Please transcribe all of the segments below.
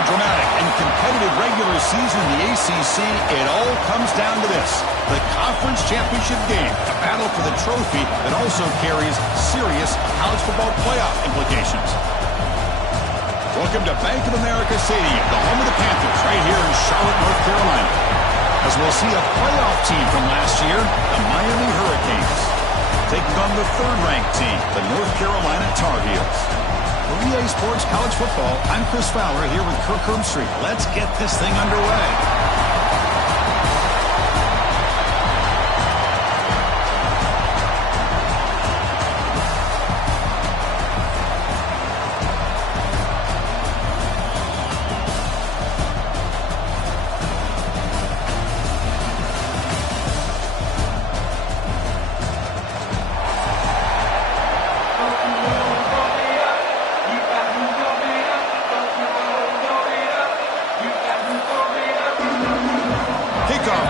a dramatic and competitive regular season in the ACC, it all comes down to this: the conference championship game, a battle for the trophy that also carries serious college football playoff implications. Welcome to Bank of America Stadium, the home of the Panthers, right here in Charlotte, North Carolina, as we'll see a playoff team from last year, the Miami Hurricanes, taking on the third-ranked team, the North Carolina Tar Heels. For EA Sports College Football, I'm Chris Fowler here with Kirk Herbstreit. Let's get this thing underway.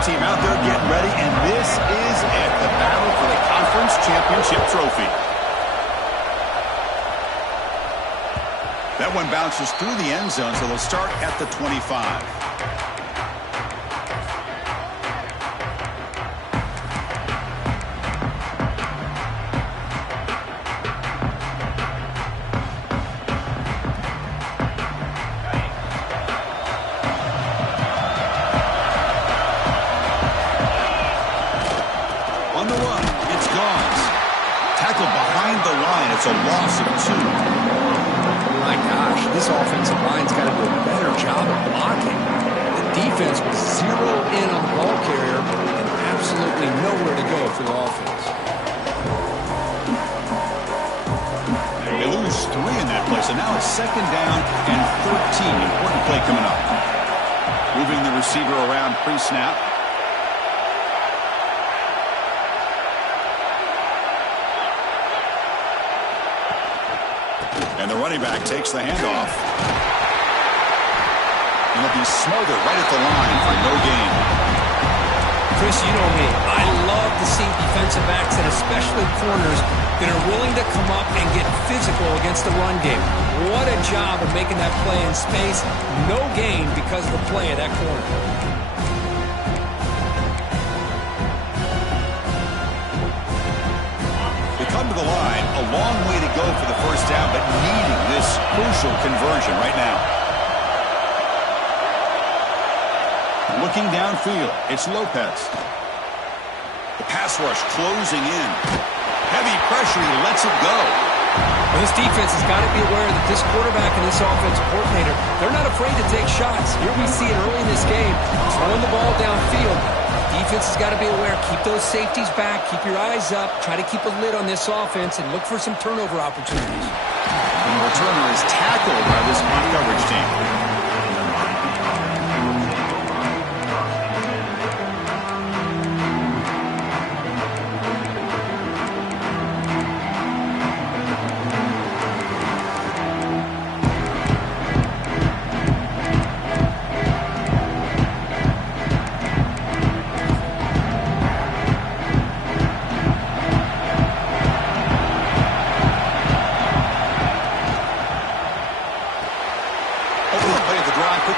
Team out there getting ready, and this is it, the battle for the conference championship trophy. That one bounces through the end zone, so they'll start at the 25. On the run, it's Gauze. Tackled behind the line. It's a loss of 2. My gosh, this offensive line's got to do a better job of blocking. The defense was zeroed in on the ball carrier and absolutely nowhere to go for the offense. They lose 3 in that play, so now it's second down and 13. Important play coming up. Moving the receiver around pre-snap. And the running back takes the handoff. And it'll be smothered right at the line for no gain. Chris, you know me. I love to see defensive backs, and especially corners, that are willing to come up and get physical against the run game. What a job of making that play in space. No gain because of the play of that corner. Come to the line, a long way to go for the first down, but needing this crucial conversion right now. Looking downfield, it's Lopez. The pass rush closing in. Heavy pressure, he lets it go. Well, this defense has got to be aware that this quarterback and this offensive coordinator, they're not afraid to take shots. Here we see it early in this game, throwing the ball downfield. Defense has got to be aware. Keep those safeties back. Keep your eyes up. Try to keep a lid on this offense and look for some turnover opportunities. And the returner is tackled by this punt coverage team.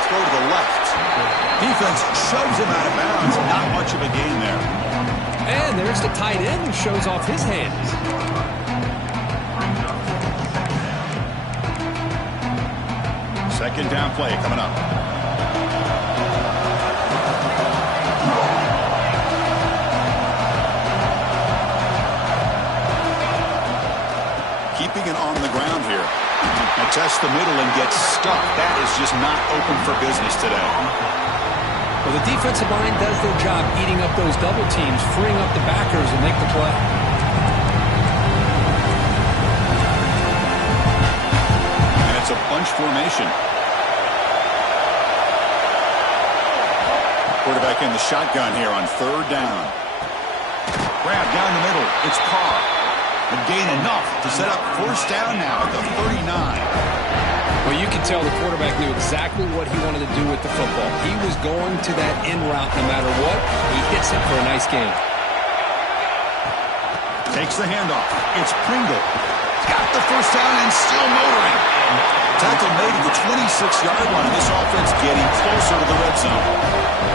Throw to the left. Defense shoves him out of bounds. Not much of a gain there. And there's the tight end who shows off his hands. Second down play coming up. Keeping it on the ground here. Now test the middle and gets stuck. That is just not open for business today. Well, the defensive line does their job eating up those double teams, freeing up the backers and make the play. And it's a bunch formation. Quarterback in the shotgun here on third down. Grab down the middle. It's Carr. And gain enough to set up first down now at the 39. Well, you can tell the quarterback knew exactly what he wanted to do with the football. He was going to that in route no matter what. He hits it for a nice gain. Takes the handoff. It's Pringle. Got the first down and still motoring. Tackle made at the 26-yard line. This offense getting closer to the red zone.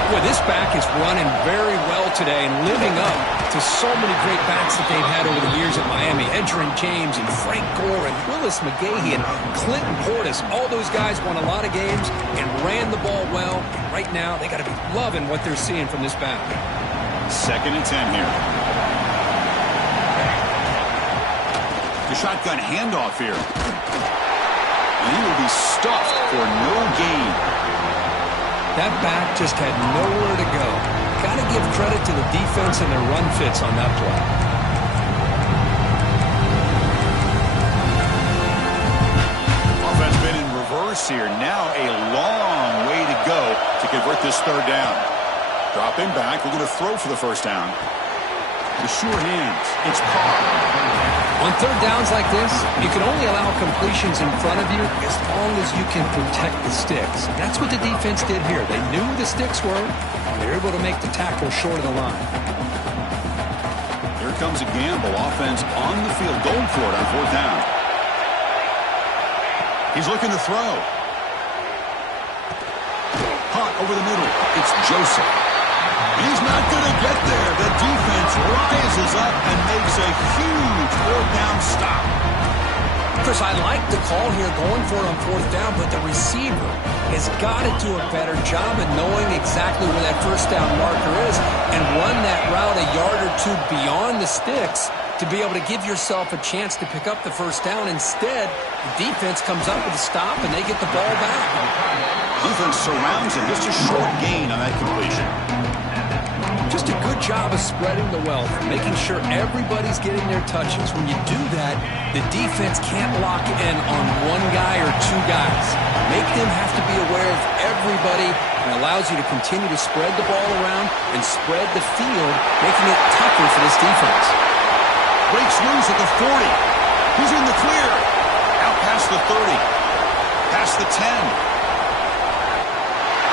Well, this back is running very well today and living up to so many great backs that they've had over the years at Miami. Edgerrin James and Frank Gore and Willis McGahee and Clinton Portis. All those guys won a lot of games and ran the ball well. And right now, they got to be loving what they're seeing from this back. 2nd and 10 here. The shotgun handoff here. And he will be stuffed for no gain. That back just had nowhere to go. Got to give credit to the defense and their run fits on that play. Offense been in reverse here. Now a long way to go to convert this 3rd down. Dropping back, looking to throw for the 1st down. The sure hands. It's Carr. On 3rd downs like this, you can only allow completions in front of you as long as you can protect the sticks. That's what the defense did here. They knew the sticks were. They were able to make the tackle short of the line. Here comes a gamble. Offense on the field, going for it on 4th down. He's looking to throw. Caught over the middle. It's Joseph. He's not going to get there. The defense rises up and makes a huge 4th down stop. Chris, I like the call here going for it on 4th down, but the receiver has got to do a better job of knowing exactly where that 1st down marker is and run that route a yard or two beyond the sticks to be able to give yourself a chance to pick up the 1st down. Instead, the defense comes up with a stop and they get the ball back. Defense surrounds him. Just a short gain on that completion. Just a good job of spreading the wealth, making sure everybody's getting their touches. When you do that, the defense can't lock in on one guy or 2 guys. Make them have to be aware of everybody and allows you to continue to spread the ball around and spread the field, making it tougher for this defense. Breaks loose at the 40. He's in the clear. Out past the 30. Past the 10.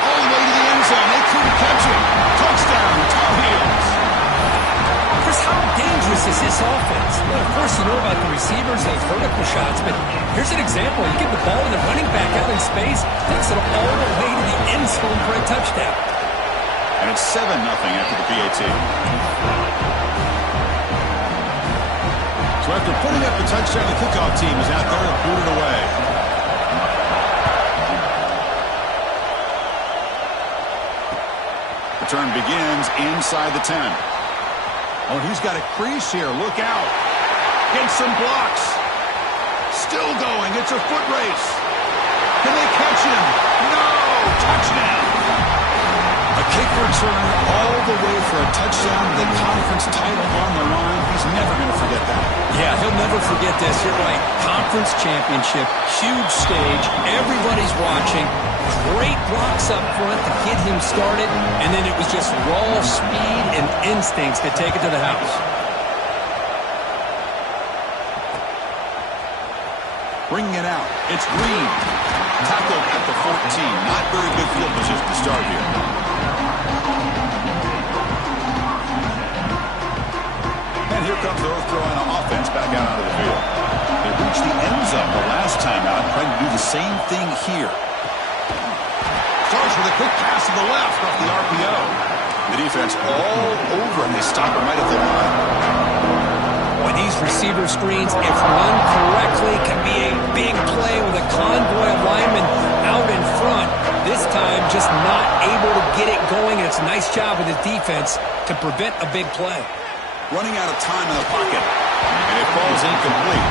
All the way to the end zone. They couldn't catch him. Touchdown, Tar Heels. Chris, how dangerous is this offense? Well, of course, you know about the receivers, those vertical shots, but here's an example. You give the ball to the running back out in space, takes it all the way to the end zone for a touchdown. And it's 7-0 after the PAT. So after putting up the touchdown, the kickoff team is out there to boot it away. Return begins inside the 10. Oh, he's got a crease here. Look out. Gets some blocks. Still going. It's a foot race. Can they catch him? No! Touchdown. A kick return all the way for a touchdown. The conference title on the line. He's never going to forget that. Yeah, he'll never forget this. You're right. Conference championship. Huge stage. Everybody's watching. Great blocks up front to get him started, and then it was just raw speed and instincts to take it to the house. Bringing it out. It's Green. Tackled at the 14. Not very good field position to start here. And here comes the North Carolina offense back out onto the field. They reached the end zone the last time out, trying to do the same thing here. Starts with a quick pass to the left off the RPO. The defense all over him. They stop him right at the line. Boy, these receiver screens, if run correctly, can be a big play with a convoy of linemen out in front. This time, just not able to get it going. And it's a nice job with the defense to prevent a big play. Running out of time in the pocket. And it falls incomplete.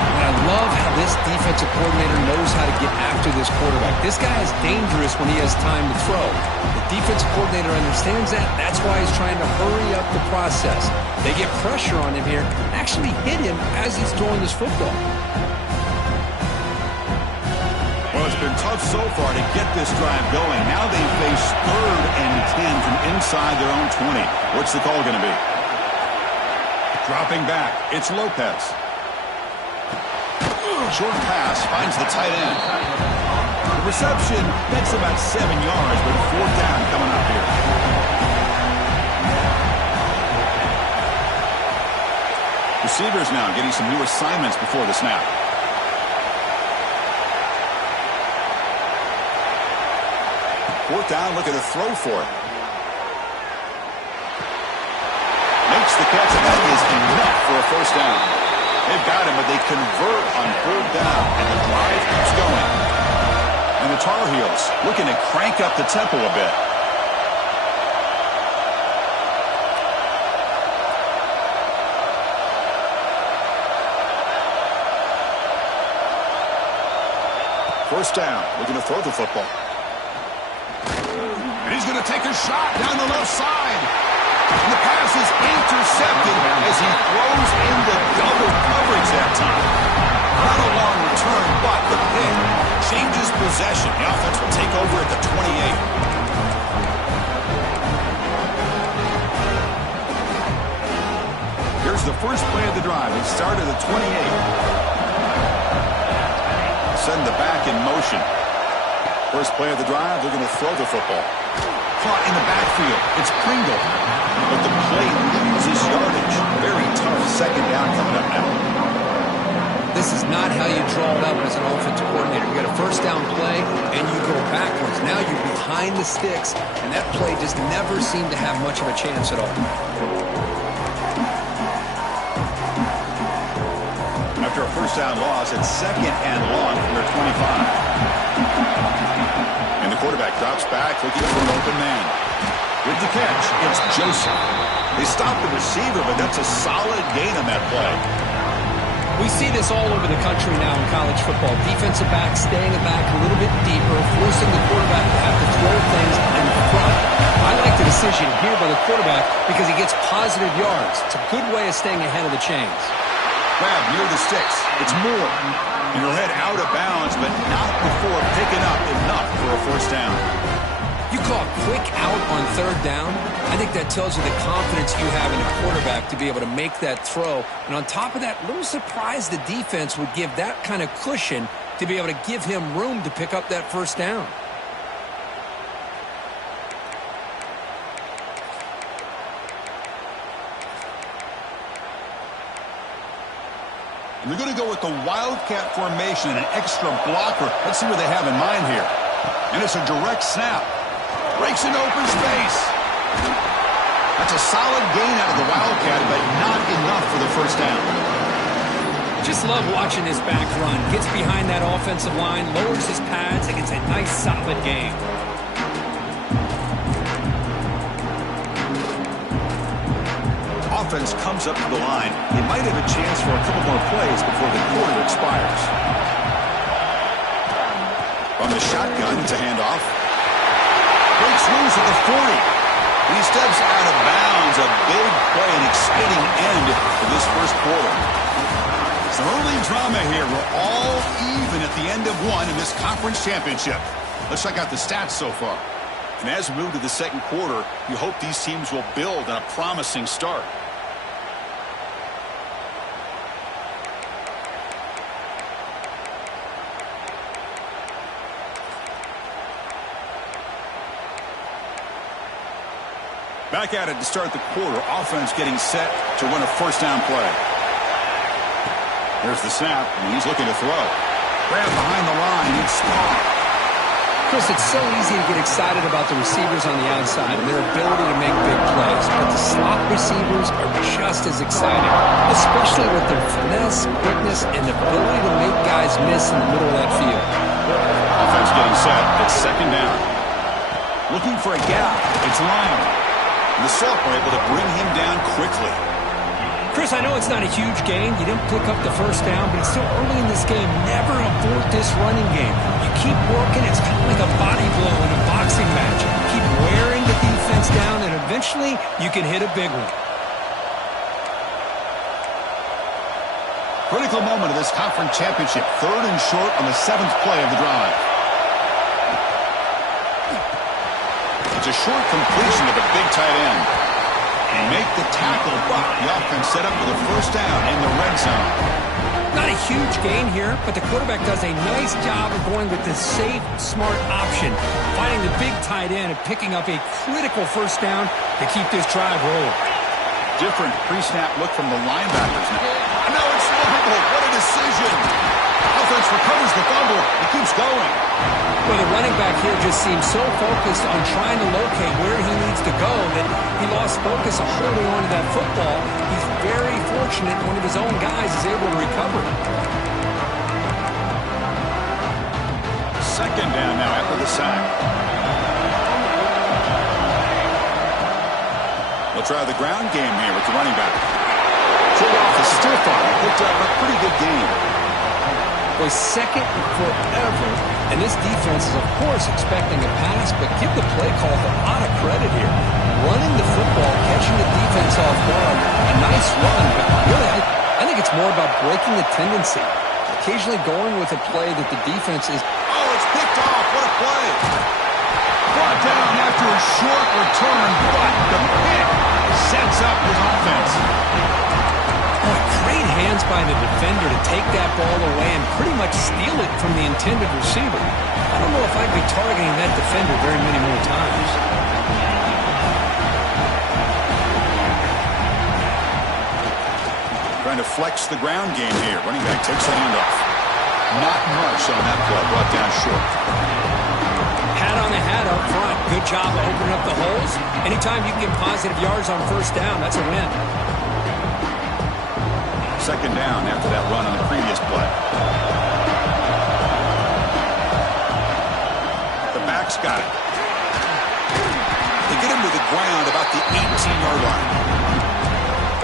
And I love how this defensive coordinator knows how to get after this quarterback. This guy is dangerous when he has time to throw. The defensive coordinator understands that. That's why he's trying to hurry up the process. They get pressure on him here and actually hit him as he's throwing this football. Well, it's been tough so far to get this drive going. Now they face 3rd and 10 from inside their own 20. What's the call going to be? Dropping back. It's Lopez. Short pass finds the tight end. The reception, that's about 7 yards, but 4th down coming up here. Receivers now getting some new assignments before the snap. 4th down, looking to throw for it. Makes the catch, and that is enough for a 1st down. They've got him, but they convert on 3rd down, and the drive keeps going. And the Tar Heels looking to crank up the tempo a bit. First down, looking to throw the football. And he's going to take a shot down the left side. And the pass is intercepted as he throws into double coverage that time. Not a long return, but the pick changes possession. The offense will take over at the 28. Here's the first play of the drive. It started at the 28. Send the back in motion. First play of the drive, they're going to throw the football. Caught in the backfield. It's Pringle. But the play loses yardage. Very tough 2nd down coming up now. This is not how you draw it up as an offensive coordinator. You got a 1st down play, and you go backwards. Now you're behind the sticks, and that play just never seemed to have much of a chance at all. After a 1st down loss, it's 2nd and long from their 25. And the quarterback drops back, looking for an open man. With the catch, it's Joseph. They stop the receiver, but that's a solid gain on that play. We see this all over the country now in college football. Defensive backs staying back a little bit deeper, forcing the quarterback to have to throw things in front. I like the decision here by the quarterback because he gets positive yards. It's a good way of staying ahead of the chains. Grab near the sticks. It's Moore. And he'll head out of bounds, but not before picking up enough for a 1st down. You call quick out on 3rd down. I think that tells you the confidence you have in a quarterback to be able to make that throw. And on top of that, a little surprised the defense would give that kind of cushion to be able to give him room to pick up that 1st down. They're going to go with the Wildcat formation and an extra blocker. Let's see what they have in mind here. And it's a direct snap. Breaks into open space. That's a solid gain out of the Wildcat, but not enough for the 1st down. Just love watching this back run. Gets behind that offensive line, lowers his pads, and gets a nice, solid gain. Offense comes up to the line. They might have a chance for a couple more plays before the quarter expires. From the shotgun, it's a handoff. Breaks loose at the 40. And he steps out of bounds. A big play, an exciting end to this 1st quarter. Some early drama here. We're all even at the end of one in this conference championship. Let's check out the stats so far. And as we move to the 2nd quarter, you hope these teams will build on a promising start. Back at it to start the quarter. Offense getting set to run a 1st down play. There's the snap, and he's looking to throw. Grab behind the line. It's Ncaa. Chris, it's so easy to get excited about the receivers on the outside and their ability to make big plays, but the slot receivers are just as exciting, especially with their finesse, quickness, and ability to make guys miss in the middle of that field. Offense getting set. It's 2nd down. Looking for a gap. It's Lyon. And the Salk were able to bring him down quickly. Chris, I know it's not a huge gain. You didn't pick up the 1st down, but it's still early in this game. Never abort this running game. You keep working. It's kind of like a body blow in a boxing match. Keep wearing the defense down, and eventually you can hit a big one. Critical moment of this conference championship. 3rd and short on the 7th play of the drive. It's a short completion to the big tight end. And make the tackle, but the offense set up with a 1st down in the red zone. Not a huge gain here, but the quarterback does a nice job of going with the safe, smart option, finding the big tight end and picking up a critical 1st down to keep this drive rolling. Different pre-snap look from the linebackers now. No, it's What a decision. Offense recovers the fumble. It keeps going. Well, the running back here just seems so focused on trying to locate where he needs to go that he lost focus of holding on to that football. He's very fortunate one of his own guys is able to recover it. Second down now after the sack. We'll try the ground game here with the running back. Trade off is still far. Picked up a pretty good game. Boy, second and forever. And this defense is, of course, expecting a pass, but give the play call a lot of credit here. Running the football, catching the defense off guard. A nice run, but really, I think it's more about breaking the tendency. Occasionally going with a play that the defense is... Oh, it's picked off. What a play. Brought down after a short return, but the pick sets up his offense. Boy, great hands by the defender to take that ball away and pretty much steal it from the intended receiver. I don't know if I'd be targeting that defender very many more times. Trying to flex the ground game here. Running back takes the handoff. Not much on that play. Brought down short. Hat on the hat up front. Good job of opening up the holes. Anytime you can get positive yards on first down, that's a win. Second down after that run on the previous play. The back's got it. They get him to the ground about the 18-yard line.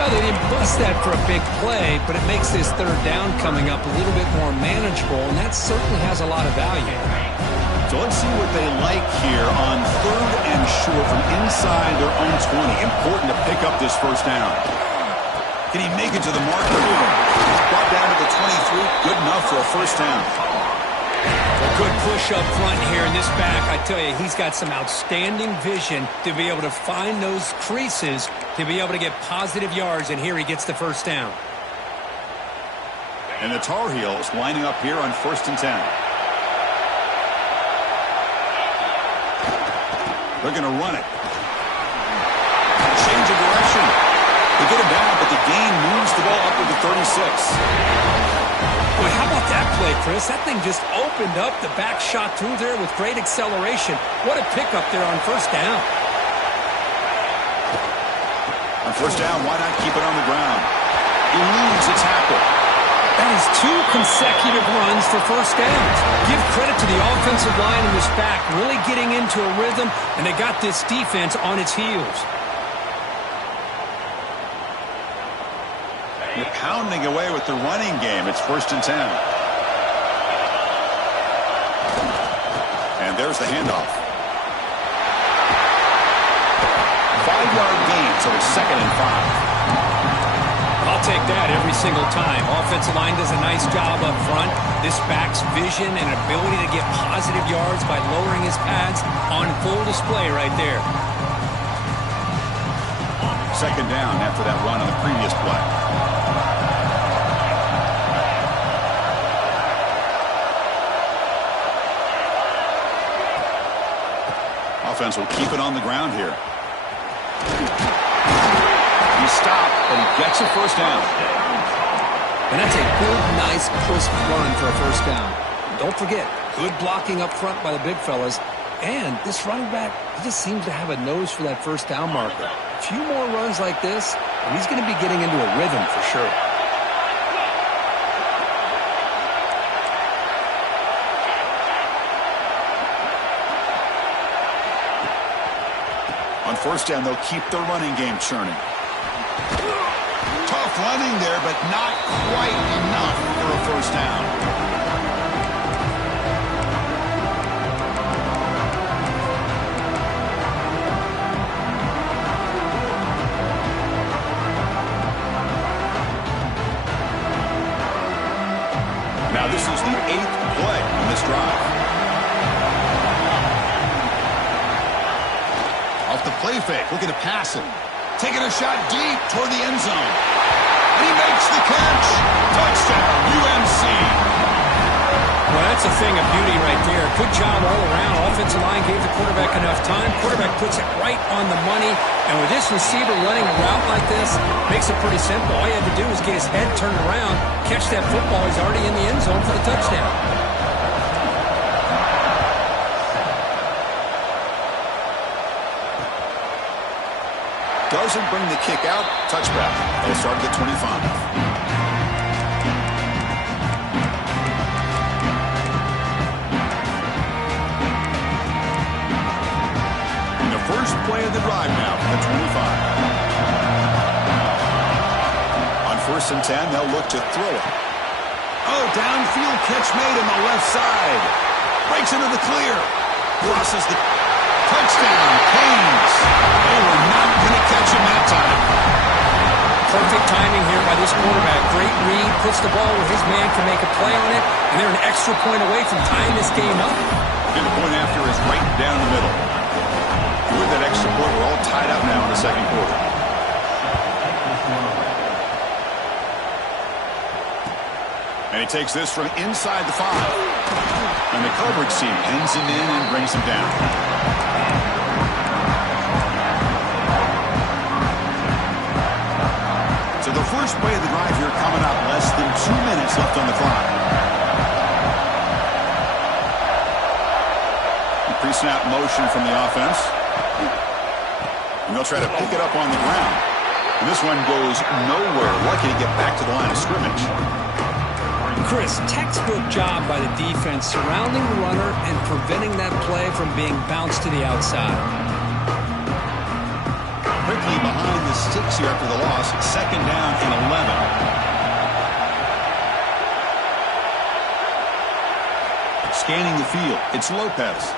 Well, they didn't bust that for a big play, but it makes this third down coming up a little bit more manageable, and that certainly has a lot of value. So let's see what they like here on third and short from inside their own 20. Important to pick up this first down. Can he make it to the marker here? Brought down to the 23. Good enough for a first down. A good push up front here in this back. I tell you, he's got some outstanding vision to be able to find those creases, to be able to get positive yards, and here he gets the first down. And the Tar Heels lining up here on 1st and 10. They're going to run it. Change of direction. They get him down, but the gain moves the ball up to the 36. Boy, how about that play, Chris? That thing just opened up. The back shot through there with great acceleration. What a pickup there on first down. On first down, why not keep it on the ground? Eludes a tackle. That is 2 consecutive runs for first downs. Give credit to the offensive line in this back, really getting into a rhythm, and they got this defense on its heels. You're pounding away with the running game. It's 1st and 10. And there's the handoff. 5-yard gain, so it's 2nd and 5. I'll take that every single time. Offensive line does a nice job up front. This back's vision and ability to get positive yards by lowering his pads on full display right there. 2nd down after that run on the previous play. Offense will keep it on the ground here. He stopped, but he gets a first down. And that's a good, nice, crisp run for a first down. Don't forget, good blocking up front by the big fellas. And this running back, he just seems to have a nose for that first down marker. A few more runs like this, and he's going to be getting into a rhythm for sure. On first down, they'll keep their running game churning. Tough running there, but not quite enough for a first down. Now this is the 8th play in this drive. Off the play fake, looking to pass it. Taking a shot deep toward the end zone. And he makes the catch. Touchdown, UNC. Well, that's a thing of beauty right there. Good job all around. Offensive line gave the quarterback enough time. Quarterback puts it right on the money. And with this receiver running a route like this, makes it pretty simple. All you had to do was get his head turned around, catch that football. He's already in the end zone for the touchdown. doesn't bring the kick out. Touchback. They'll start at the 25. First play of the drive now from the 25. On 1st and 10, they'll look to throw it. Oh, downfield catch made on the left side. Breaks into the clear. Crosses the touchdown. Canes. They were not going to catch him that time. Perfect timing here by this quarterback. Great read. Puts the ball where his man can make a play on it. And they're an extra point away from tying this game up. And the point after is right down the middle. With that extra point, we're all tied up now in the second quarter. And he takes this from inside the 5. And the coverage team ends him in and brings him down. So the first play of the drive here coming up, less than 2 minutes left on the clock. Pre-snap motion from the offense. And they'll try to pick it up on the ground. And this one goes nowhere. Lucky to get back to the line of scrimmage. Chris, textbook job by the defense surrounding the runner and preventing that play from being bounced to the outside. Quickly behind the sticks here after the loss. 2nd down and 11. Scanning the field. It's Lopez.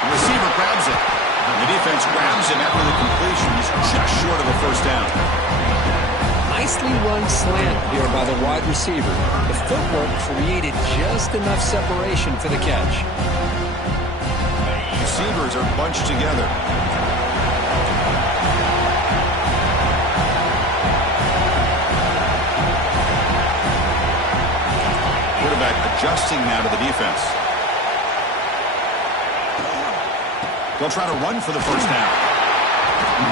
The receiver grabs it. The defense grabs him after the completion. He's just short of a 1st down. Nicely run slant here by the wide receiver. The footwork created just enough separation for the catch. Receivers are bunched together. Quarterback adjusting now to the defense. They'll try to run for the 1st down.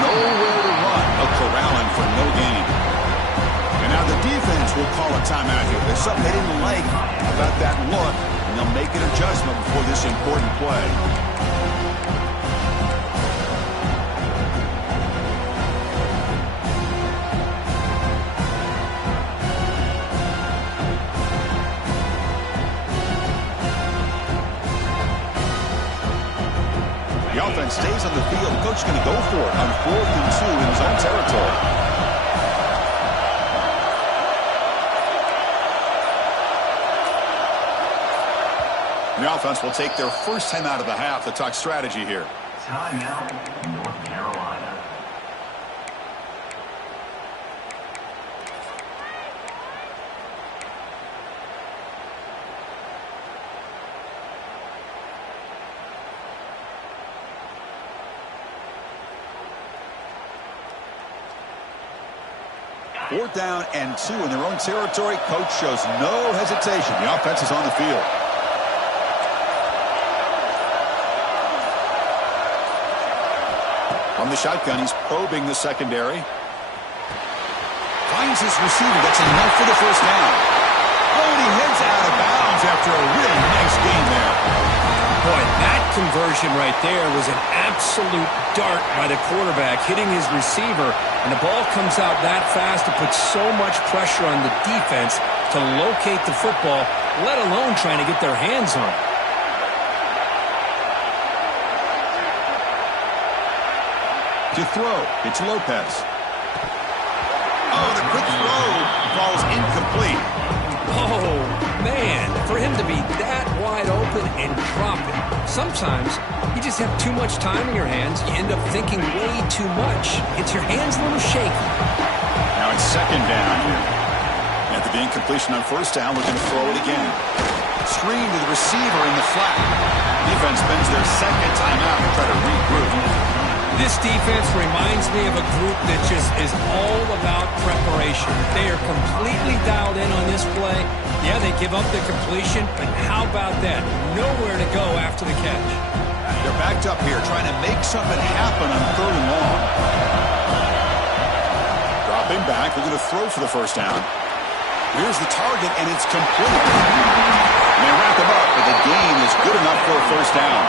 Nowhere to run. A corralling for no gain. And now the defense will call a timeout here. There's something they didn't like about that look, and they'll make an adjustment before this important play. The offense stays on the field. The coach is going to go for it on 4th and 2 in his own territory. The offense will take their first time out of the half to talk strategy here. Timeout, North Carolina. Fourth down and 2 in their own territory. Coach shows no hesitation. The offense is on the field. From the shotgun, he's probing the secondary. Finds his receiver. That's enough for the 1st down. Oh, and he heads out of bounds after a really nice gain there. Boy, that conversion right there was an absolute dart by the quarterback, hitting his receiver, and the ball comes out that fast to put so much pressure on the defense to locate the football, let alone trying to get their hands on it. To throw, it's Lopez. Oh, the quick throw falls incomplete. Oh, man, for him to be that wide open and drop it. Sometimes you just have too much time in your hands. You end up thinking way too much. Gets your hands a little shaky. Now it's 2nd down here. After the incompletion on 1st down, we're going to throw it again. Screen to the receiver in the flat. Defense spends their 2nd timeout to try to regroup. This defense reminds me of a group that just is all about preparation. They are completely dialed in on this play. Yeah, they give up the completion, but how about that? Nowhere to go after the catch. They're backed up here trying to make something happen on 3rd and long. Dropping back, they're going to throw for the 1st down. Here's the target, and it's complete. And they wrap him up, but the gain is good enough for a 1st down.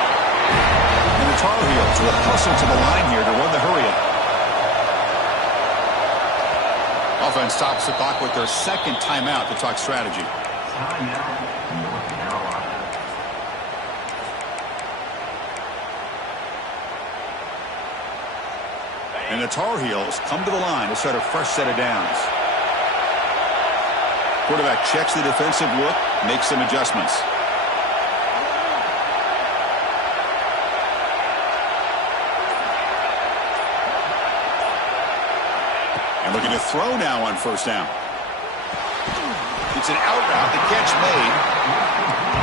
And the Tar Heels will hustle to the line here to run the hurry-up. Offense stops the clock with their second timeout to talk strategy. Timeout, North Carolina. And the Tar Heels come to the line to start a fresh set of downs. Quarterback checks the defensive look, makes some adjustments. And looking to throw now on first down. It's an out route, the catch made.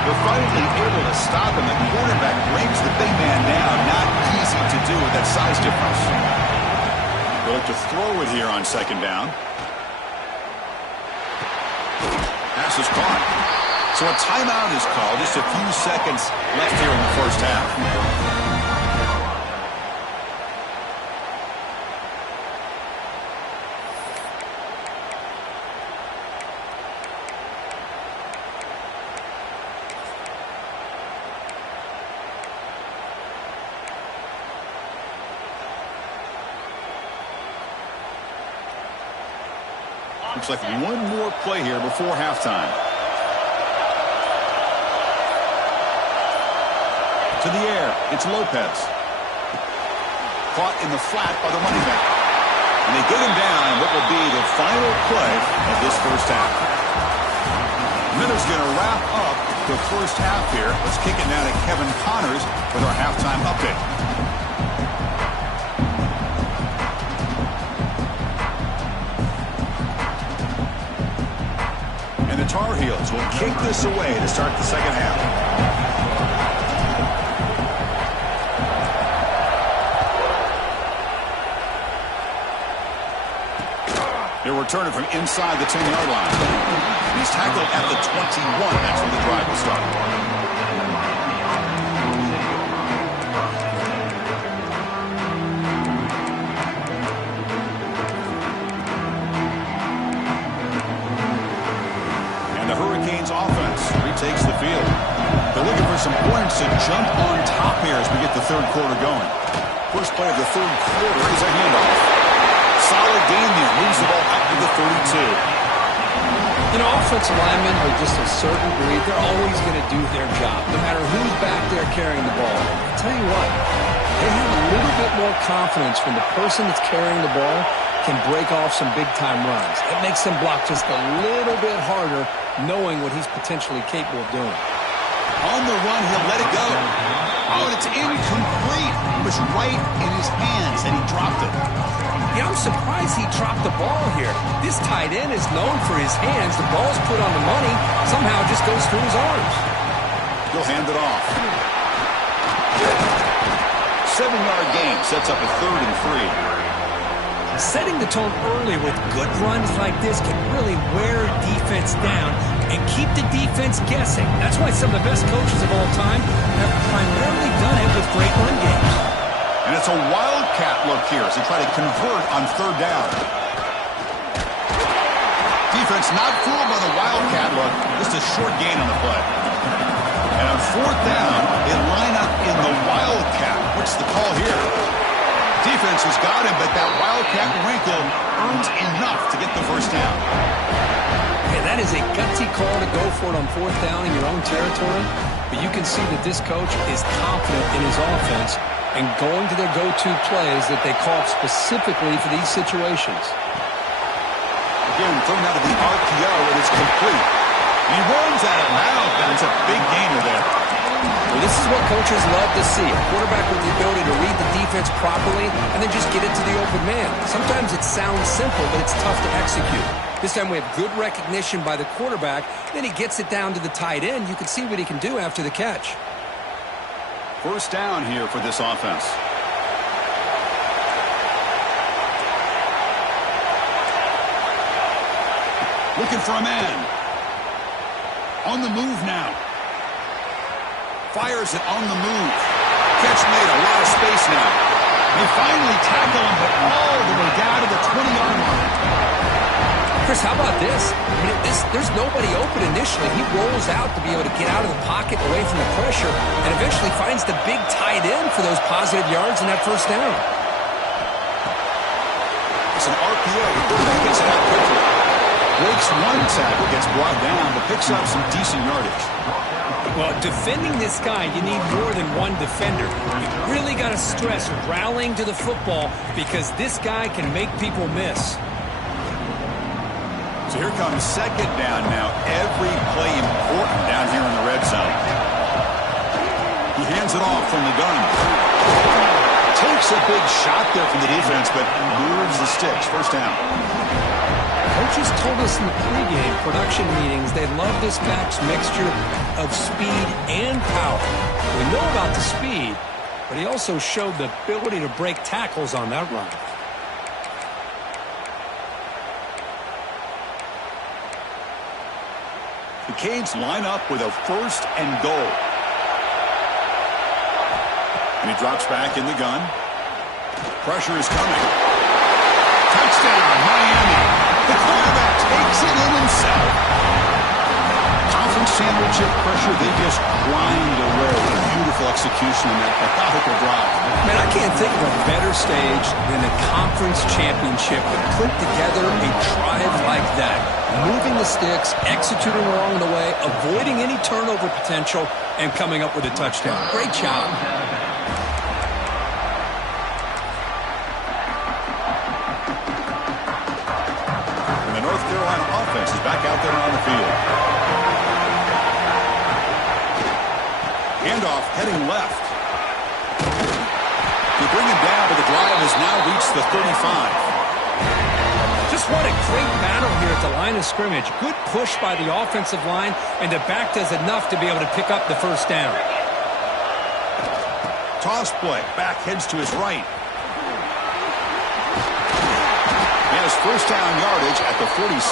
They're finally able to stop him. The quarterback brings the big man down. Not easy to do with that size difference. They'll look to throw it here on second down. Pass is caught. So a timeout is called. Just a few seconds left here in the first half. Looks like one more play here before halftime. To the air, it's Lopez. Caught in the flat by the running back. And they get him down in what will be the final play of this first half. Miller's going to wrap up the first half here. Let's kick it now to Kevin Connors with our halftime update. And the Tar Heels will kick this away to start the second half. He'll return it from inside the 10-yard line. He's tackled at the 21. That's when the drive will start. Takes the field. They're looking for some points to jump on top here as we get the third quarter going. First play of the third quarter is a handoff. Solid gain there. Moves the ball up to the 32. You know, offensive linemen are just a certain breed. They're always going to do their job, no matter who's back there carrying the ball. I'll tell you what, they have a little bit more confidence when the person that's carrying the ball can break off some big-time runs. It makes them block just a little bit harder, knowing what he's potentially capable of doing. On the run, he'll let it go. Oh, and it's incomplete. It was right in his hands, and he dropped it. Yeah, I'm surprised he dropped the ball here. This tight end is known for his hands. The ball's put on the money. Somehow it just goes through his arms. He'll hand it off. 7-yard gain sets up a 3rd and 3. Setting the tone early with good runs like this can really wear defense down and keep the defense guessing. That's why some of the best coaches of all time have primarily done it with great run games. And it's a wildcat look here as they try to convert on 3rd down. Defense not fooled by the wildcat look, just a short gain on the play. And on 4th down, they line up in the wildcat. What's the call here? Defense has got him, but that wildcat wrinkle earns enough to get the first down. Yeah, that is a gutsy call to go for it on 4th down in your own territory, but you can see that this coach is confident in his offense and going to their go-to plays that they call specifically for these situations. Again, thrown out of the RPO, and it's complete. He runs out of bounds, and it's a big gainer there. Well, this is what coaches love to see. A quarterback with the ability to read the defense properly and then just get it to the open man. Sometimes it sounds simple, but it's tough to execute. This time we have good recognition by the quarterback. Then he gets it down to the tight end. You can see what he can do after the catch. First down here for this offense. Looking for a man. On the move now. Fires it on the move. Catch made, a lot of space now. They finally tackle him, but all the way down to the 20-yard line. Chris, how about this? I mean, there's nobody open initially. He rolls out to be able to get out of the pocket, away from the pressure, and eventually finds the big tight end for those positive yards in that first down. It's an RPO. The quarterback gets it out quickly. Breaks one tackle, gets brought down, but picks up some decent yardage. Well, defending this guy, you need more than one defender. You really got to stress rallying to the football because this guy can make people miss. So here comes second down now. Every play important down here in the red zone. He hands it off from the gun. Takes a big shot there from the defense, but moves the sticks. First down. Coaches told us in the pregame production meetings they love this back's mixture of speed and power. We know about the speed, but he also showed the ability to break tackles on that run. The Canes line up with a first and goal. And he drops back in the gun. Pressure is coming. Touchdown, Miami. The quarterback takes it in himself. Conference championship pressure, they just grind away. Beautiful execution in that methodical drive. Man, I can't think of a better stage than the conference championship to put together a drive like that. Moving the sticks, executing along the way, avoiding any turnover potential, and coming up with a touchdown. Great job. And the North Carolina offense is back out there on the field. Handoff heading left. They bring him down, but the drive has now reached the 35. Just what a great battle here at the line of scrimmage. Good push by the offensive line, and the back does enough to be able to pick up the first down. Toss play. Back heads to his right. He has first down yardage at the 46.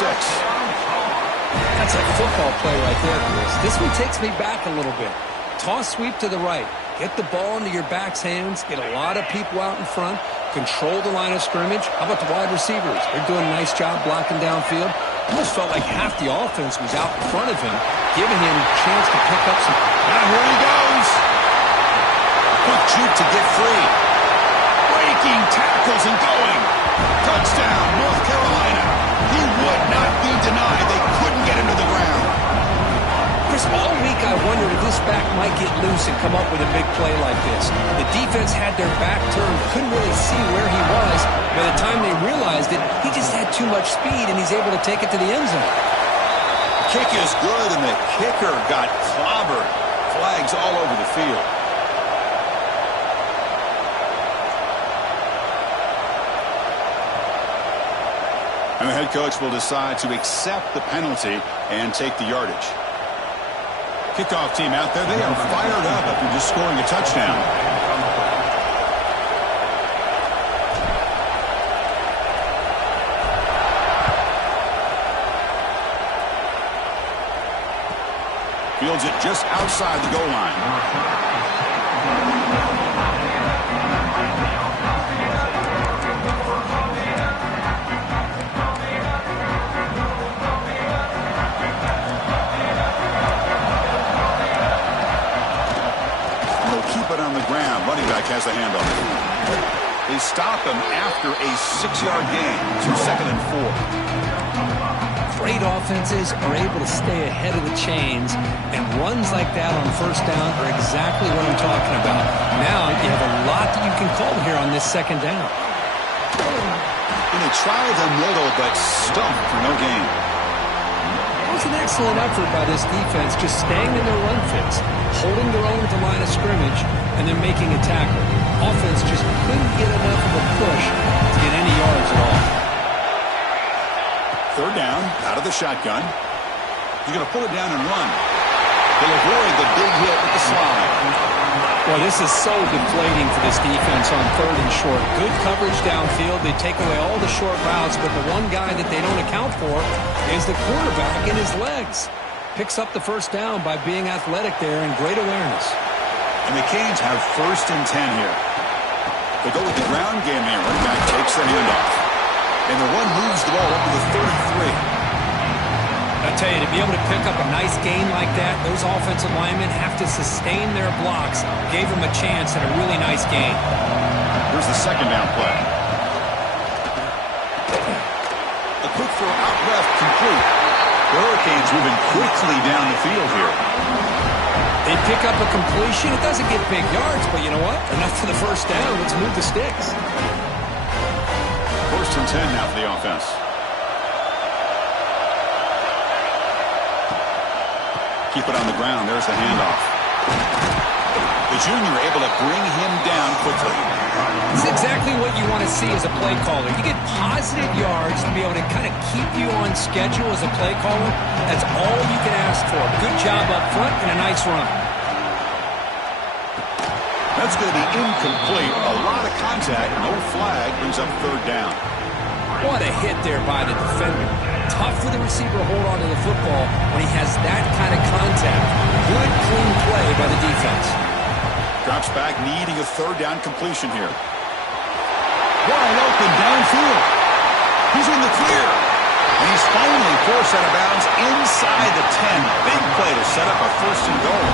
That's a football play right there, Chris. This one takes me back a little bit. Toss sweep to the right. Get the ball into your back's hands. Get a lot of people out in front. Control the line of scrimmage. How about the wide receivers? They're doing a nice job blocking downfield. Almost felt like half the offense was out in front of him, giving him a chance to pick up some. Now here he goes. Quick juke to get free. Breaking tackles and going. Touchdown, North Carolina. He would not be denied. They couldn't get him to the ground. Chris, all week I wondered if this back might get loose and come up with a big play like this. The defense had their back turned, couldn't really see where he was. By the time they realized it, he just had too much speed, and he's able to take it to the end zone. Kick is good, and the kicker got clobbered. Flags all over the field. And the head coach will decide to accept the penalty and take the yardage. Kickoff team out there, they are fired up after just scoring a touchdown. Fields it just outside the goal line. On the ground, running back has the handoff. They stop him after a 6-yard gain. So 2nd and 4. Great offenses are able to stay ahead of the chains, and runs like that on first down are exactly what I'm talking about. Now you have a lot that you can call here on this 2nd down. And they try the middle, but stumped for no gain. It was an excellent effort by this defense, just staying in their run fits, holding their own at the line of scrimmage, and then making a tackle. Offense just couldn't get enough of a push to get any yards at all. 3rd down, out of the shotgun. He's going to pull it down and run. They'll avoid the big hit with the slide. Well, this is so deflating for this defense on 3rd and short. Good coverage downfield. They take away all the short routes, but the one guy that they don't account for is the quarterback and his legs. Picks up the first down by being athletic there and great awareness. And the Canes have 1st and 10 here. They go with the ground game here. Running back takes the handoff. And the one moves the ball up to the 33. I tell you, to be able to pick up a nice gain like that, those offensive linemen have to sustain their blocks. Gave them a chance at a really nice gain. Here's the 2nd down play. quick throw out left, complete. The Hurricanes moving quickly down the field here. They pick up a completion. It doesn't get big yards, but you know what? Enough for the first down. Let's move the sticks. 1st and 10 now for the offense. Keep it on the ground. There's the handoff. The junior able to bring him down quickly. This is exactly what you want to see as a play caller. You get positive yards to be able to kind of keep you on schedule as a play caller. That's all you can ask for. Good job up front and a nice run. That's going to be incomplete. A lot of contact. No flag. Brings up 3rd down. What a hit there by the defender. Tough for the receiver to hold on to the football when he has that kind of contact. Good, clean play by the defense. Drops back, needing a 3rd down completion here. Wide open downfield. He's in the clear. And he's finally forced out of bounds inside the 10. Big play to set up a 1st and goal.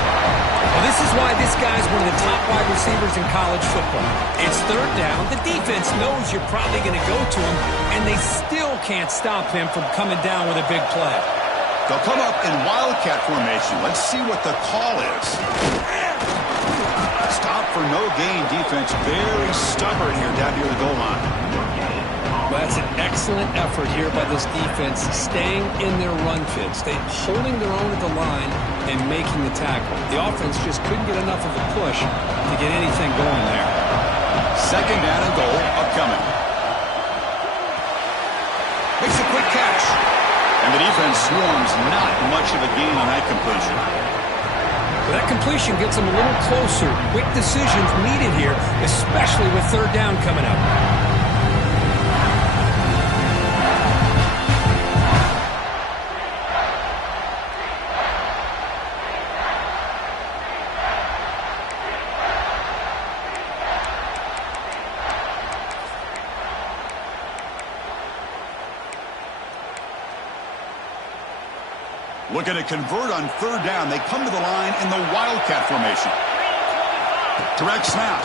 Well, this is why this guy's one of the top wide receivers in college football. It's 3rd down. The defense knows you're probably going to go to him, and they still can't stop him from coming down with a big play. They'll come up in Wildcat formation. Let's see what the call is. Stop for no gain defense. Very stubborn here down near the goal line. Well, that's an excellent effort here by this defense, staying in their run fits. They're holding their own at the line and making the tackle. The offense just couldn't get enough of a push to get anything going there. 2nd down and goal upcoming. Makes a quick catch. And the defense swarms. Not much of a gain on that completion. But that completion gets them a little closer. Quick decisions needed here, especially with 3rd down coming up. Looking to convert on 3rd down. They come to the line in the Wildcat formation. Direct snap.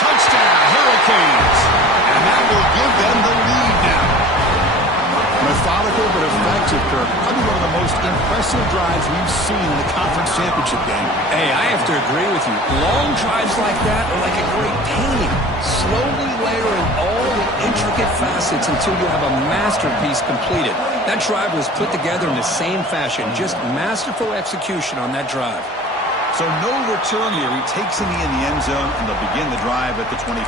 Touchdown, Hurricanes. And that will give them the lead now. Methodical but effective, Kirk. Probably one of the most impressive drives we've seen in the conference championship game. Hey, I have to agree with you. Long drives like that are like a great painting. Slowly layering all the intricate facets until you have a masterpiece completed. That drive was put together in the same fashion. Just masterful execution on that drive. So no return here. He takes it in the end zone, and they'll begin the drive at the 25.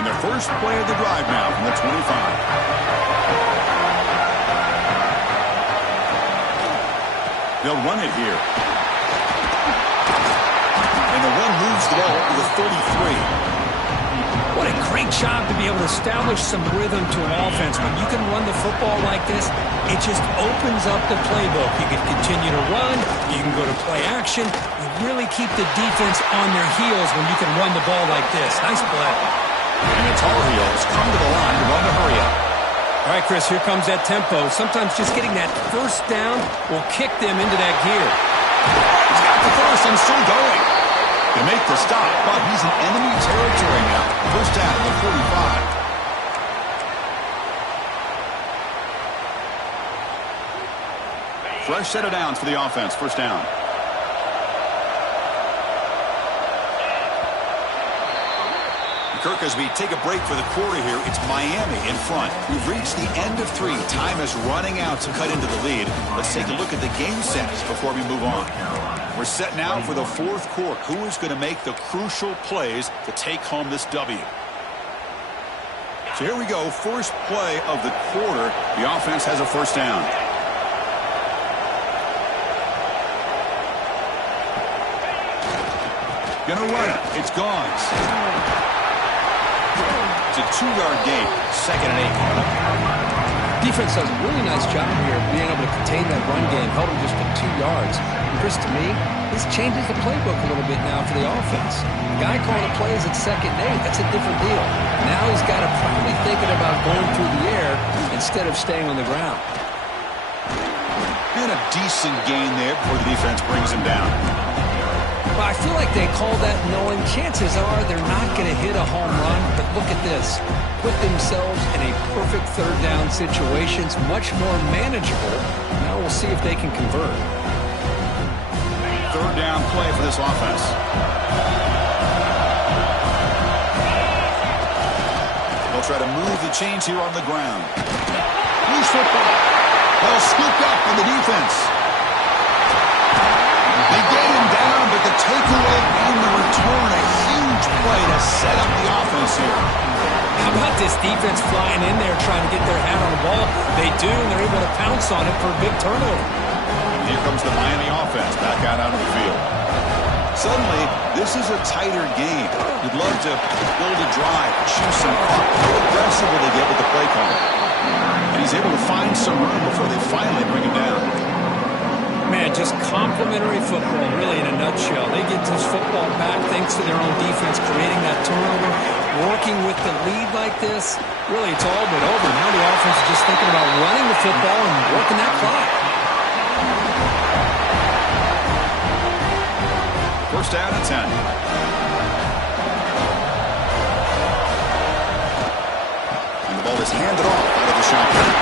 And their first play of the drive now from the 25. They'll run it here. And the run moves the ball to the 33. What a great job to be able to establish some rhythm to an offense. When you can run the football like this, it just opens up the playbook. You can continue to run. You can go to play action. You really keep the defense on their heels when you can run the ball like this. Nice play. And the Tar Heels come to the line to run the hurry up. All right, Chris, here comes that tempo. Sometimes just getting that 1st down will kick them into that gear. He's got the first and still going. They make the stop, but he's in enemy territory now. 1st down at the 45. Fresh set of downs for the offense. 1st down. Kirk, as we take a break for the quarter here, it's Miami in front. We've reached the end of 3. Time is running out to cut into the lead. Let's take a look at the game sets before we move on. We're set now for the 4th quarter. Who is going to make the crucial plays to take home this W? So here we go. First play of the quarter. The offense has a 1st down. Gonna run it. It's gone. It's a 2-yard gain. 2nd and 8. Defense does a really nice job here of being able to contain that run game, held them just to 2 yards. And Chris, to me, this changes the playbook a little bit now for the offense. The guy calling the plays at 2nd and 8, that's a different deal. Now he's got to probably thinking about going through the air instead of staying on the ground. And a decent gain there before the defense brings him down. Well, I feel like they call that knowing chances are they're not going to hit a home run. But look at this. Put themselves in a perfect third down situation. It's much more manageable. Now we'll see if they can convert. Third down play for this offense. They'll try to move the chains here on the ground. Loose football. Well scooped up on the defense. They get him down, but the takeaway and the return, a huge play to set up the offense here. How about this defense flying in there trying to get their hat on the ball? They do, and they're able to pounce on it for a big turnover. Here comes the Miami offense back out onto the field. Suddenly, this is a tighter game. You'd love to build a drive, choose some clock. How aggressive will they get with the play call? And he's able to find some room before they finally bring him down. Man, just complimentary football, really, in a nutshell. They get this football back thanks to their own defense, creating that turnover, working with the lead like this. Really, it's all but over. Now the offense is just thinking about running the football and working that clock. First down and 10. And the ball is handed off out of the shotgun.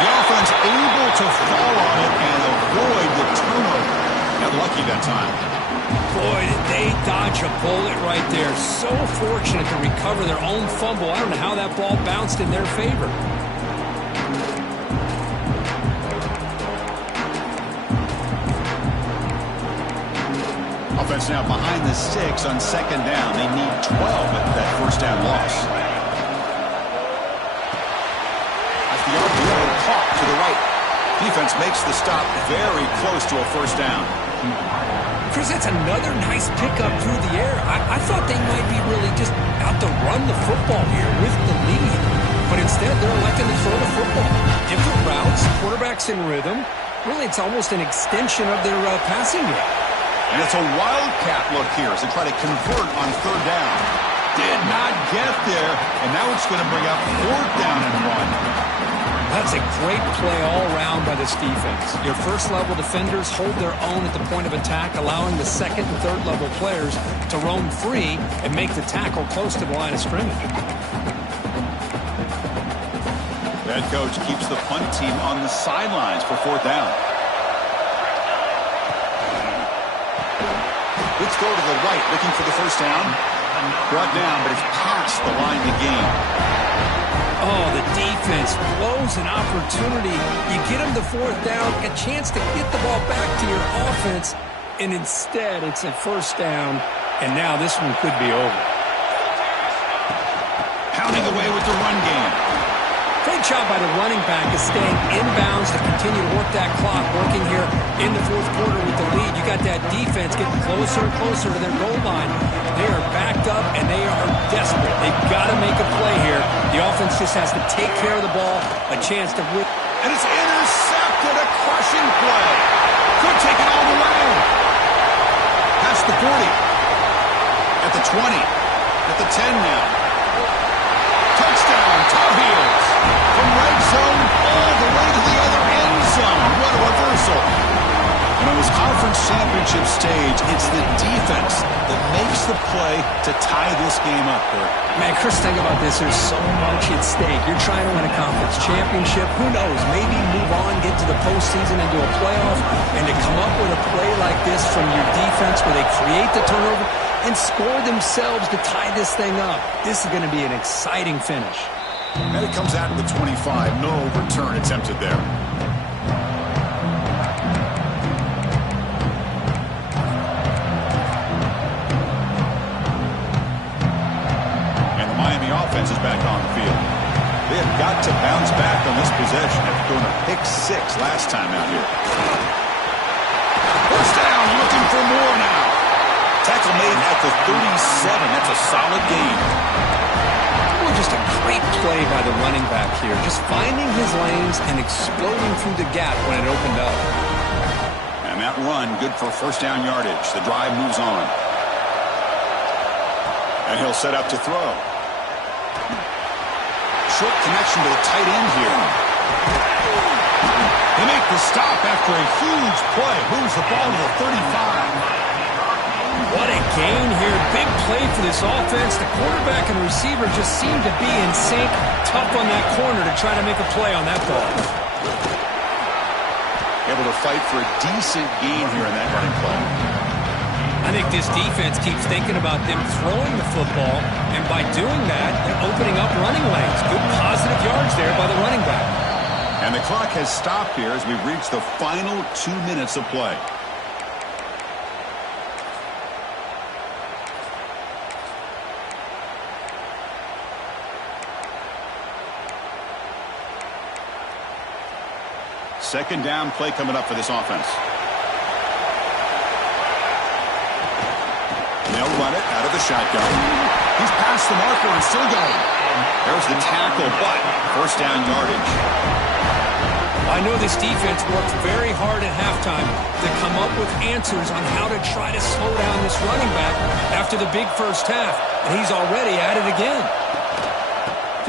The offense able to fall on it and avoid the turnover. Got lucky that time. Boy, did they dodge a bullet right there. So fortunate to recover their own fumble. I don't know how that ball bounced in their favor. Offense now behind the 6 on second down. They need 12 at that first down loss. That's the RPO caught to the right. Defense makes the stop very close to a first down. Chris, that's another nice pickup through the air. I thought they might be really just out to run the football here with the lead. But instead, they're electing to throw the football. Different routes, quarterbacks in rhythm. Really, it's almost an extension of their passing game. And it's a wildcat look here as they try to convert on third down. Did not get there, and now it's going to bring up fourth down and 1. That's a great play all around by this defense. Your first-level defenders hold their own at the point of attack, allowing the second and third-level players to roam free and make the tackle close to the line of scrimmage. The head coach keeps the punt team on the sidelines for fourth down. Let's go to the right, looking for the first down. Brought down, but it's past the line to gain. Oh, the defense blows an opportunity. You get them the fourth down, a chance to get the ball back to your offense, and instead it's a first down, and now this one could be over. Pounding away with the run game. Great job by the running back is staying inbounds to continue to work that clock, working here in the fourth quarter with the lead. You got that defense getting closer and closer to their goal line. They are backed up, and they are desperate. They've got to make a play here. The offense just has to take care of the ball, a chance to win. And it's intercepted, a crushing play. Could take it all the way. Past the 40. At the 20. At the 10 now. Touchdown, Tar Heels. From right zone all the way to the other end zone. What a reversal. And on this conference championship stage, it's the defense that makes the play to tie this game up, Kurt. Man, Chris, think about this. There's so much at stake. You're trying to win a conference championship. Who knows? Maybe move on, get to the postseason, into a playoff. And to come up with a play like this from your defense where they create the turnover and score themselves to tie this thing up. This is going to be an exciting finish. And it comes out to the 25. No return attempted there. Offense is back on the field. They have got to bounce back on this possession after throwing a pick 6 last time out here. First down, looking for more now. Tackle made at the 37. That's a solid gain. Well, just a great play by the running back here. Just finding his lanes and exploding through the gap when it opened up. And that run, good for first down yardage. The drive moves on. And he'll set up to throw. Short connection to the tight end here. They make the stop after a huge play. Moves the ball to the 35. What a gain here. Big play for this offense. The quarterback and receiver just seem to be in sync. Tough on that corner to try to make a play on that ball. Able to fight for a decent gain here in that running play. I think this defense keeps thinking about them throwing the football, and by doing that, they're opening up running lanes. Good positive yards there by the running back. And the clock has stopped here as we've reached the final 2 minutes of play. Second down play coming up for this offense. They'll run it out of the shotgun. He's past the marker and still going. There's the tackle, but first down yardage. I know this defense worked very hard at halftime to come up with answers on how to try to slow down this running back after the big first half, and he's already at it again.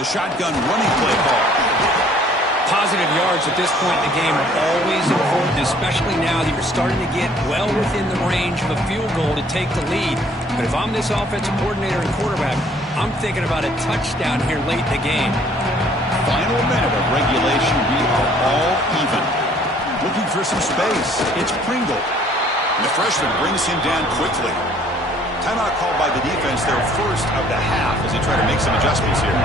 The shotgun running play call. Positive yards at this point in the game are always important, especially now that you're starting to get well within the range of a field goal to take the lead. But if I'm this offensive coordinator and quarterback, I'm thinking about a touchdown here late in the game. Final minute of regulation. We are all even. Looking for some space. It's Pringle. And the freshman brings him down quickly. Timeout called by the defense, their first of the half, as they try to make some adjustments here.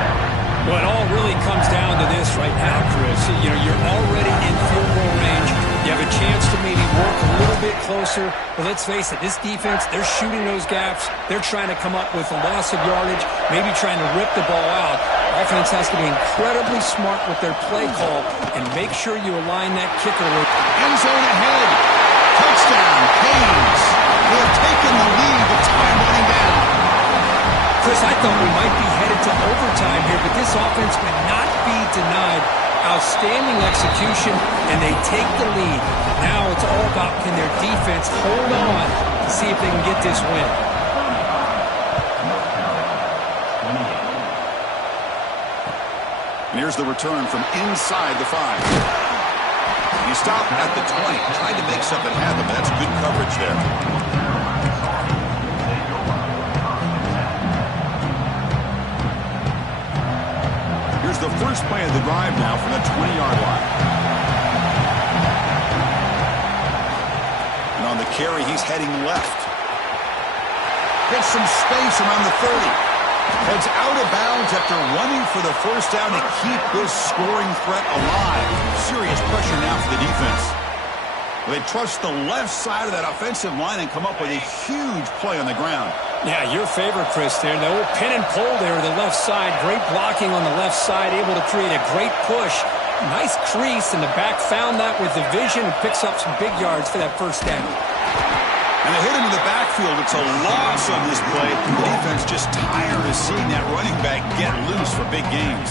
Well, it all really comes down to this right now, Chris. You know, you're already in field goal range. You have a chance to maybe work a little bit closer. But let's face it, this defense, they're shooting those gaps. They're trying to come up with a loss of yardage, maybe trying to rip the ball out. Offense has to be incredibly smart with their play call and make sure you align that kicker with. End zone ahead. Touchdown, Canes. They have taken the lead with time running down. Chris, I thought we might be headed to overtime here, but this offense could not be denied. Outstanding execution, and they take the lead. Now it's all about can their defense hold on to see if they can get this win. And here's the return from inside the 5. He stopped at the 20, tried to make something happen, but that's good coverage there. Here's the first play of the drive now from the 20-yard line. And on the carry, he's heading left. Gets some space around the 30. Heads out of bounds after running for the first down to keep this scoring threat alive. Serious pressure now for the defense. They trust the left side of that offensive line and come up with a huge play on the ground. Yeah, your favorite, Chris, there. The old pin and pull there to the left side. Great blocking on the left side, able to create a great push. Nice crease, and the back found that with the vision and picks up some big yards for that first down. And they hit him in the backfield. It's a loss on this play. The defense just tired of seeing that running back get loose for big gains.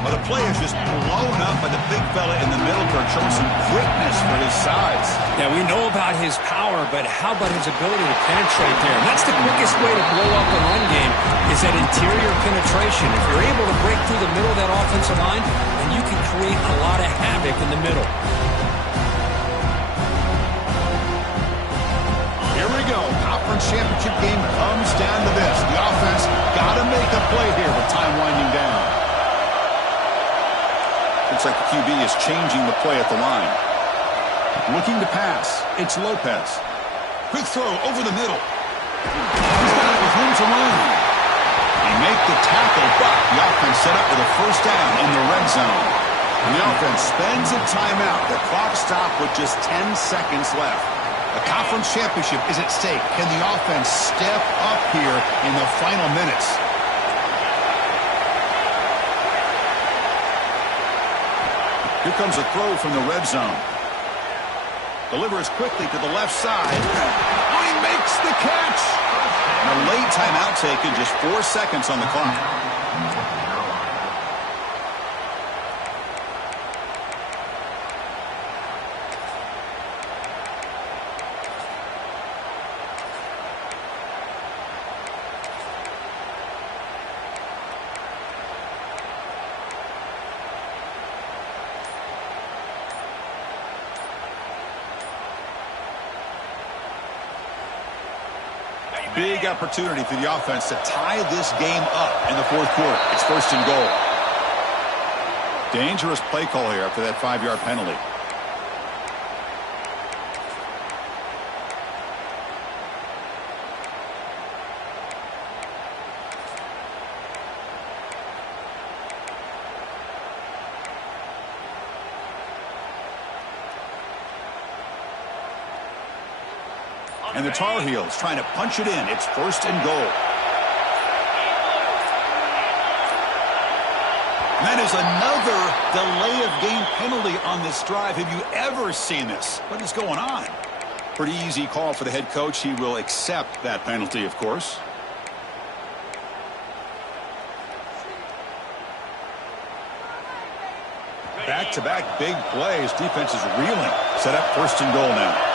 Well, the play is just blown up by the big fella in the middle for showing some quickness for his size. Yeah, we know about his power, but how about his ability to penetrate there? And that's the quickest way to blow up a run game is that interior penetration. If you're able to break through the middle of that offensive line, then you can create a lot of havoc in the middle. Here we go. Conference championship game comes down to this. The offense got to make a play here with time winding down. Looks like the QB is changing the play at the line. Looking to pass. It's Lopez. Quick throw over the middle. He's got it with room to run. They make the tackle, but the offense set up with a first down in the red zone. And the offense spends a timeout. The clock stopped with just 10 seconds left. The conference championship is at stake. Can the offense step up here in the final minutes? Here comes a throw from the red zone. Delivers quickly to the left side. Oh, he makes the catch! And a late timeout taken, just 4 seconds on the clock. Big opportunity for the offense to tie this game up in the fourth quarter. It's first and goal. Dangerous play call here after that 5-yard penalty. And the Tar Heels trying to punch it in. It's first and goal. And that is another delay of game penalty on this drive. Have you ever seen this? What is going on? Pretty easy call for the head coach. He will accept that penalty, of course. Back-to-back big plays. Defense is reeling. Set up first and goal now.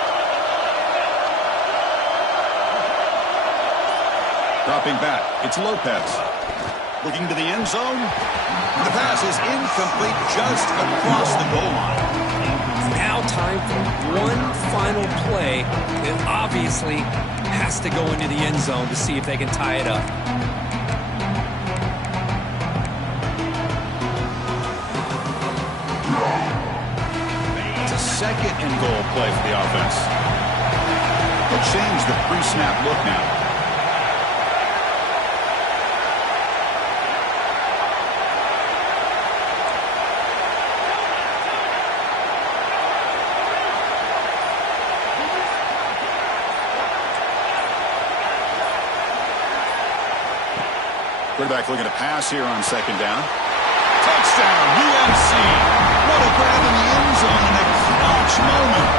Dropping back, it's Lopez. Looking to the end zone. The pass is incomplete just across the goal line. Now time for one final play that obviously has to go into the end zone to see if they can tie it up. It's a second and goal play for the offense. They'll change the pre-snap look now. Quarterback looking to pass here on second down. Touchdown, UNC. What a grab in the end zone in a clutch moment.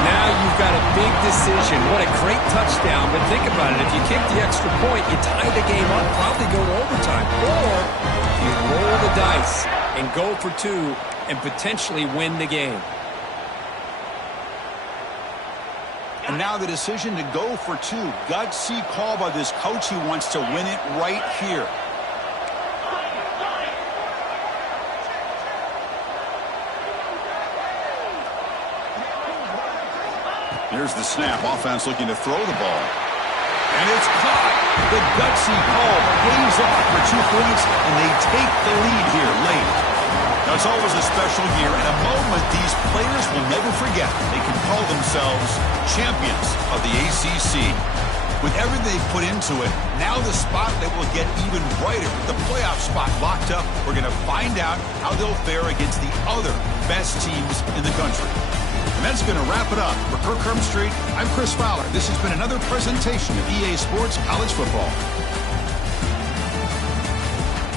Now you've got a big decision. What a great touchdown. But think about it. If you kick the extra point, you tie the game up, probably go to overtime. Or you roll the dice and go for two and potentially win the game. And now the decision to go for two. Gutsy call by this coach. He wants to win it right here. Here's the snap. Offense looking to throw the ball. And it's caught. The gutsy call pays off for 2 points, and they take the lead here late. Now, it's always a special year and a moment these players will never forget. They can call themselves champions of the ACC. With everything they put into it, now the spotlight will get even brighter. With the playoff spot locked up, we're going to find out how they'll fare against the other best teams in the country. And that's going to wrap it up. For Kirk Street, I'm Chris Fowler. This has been another presentation of EA Sports College Football.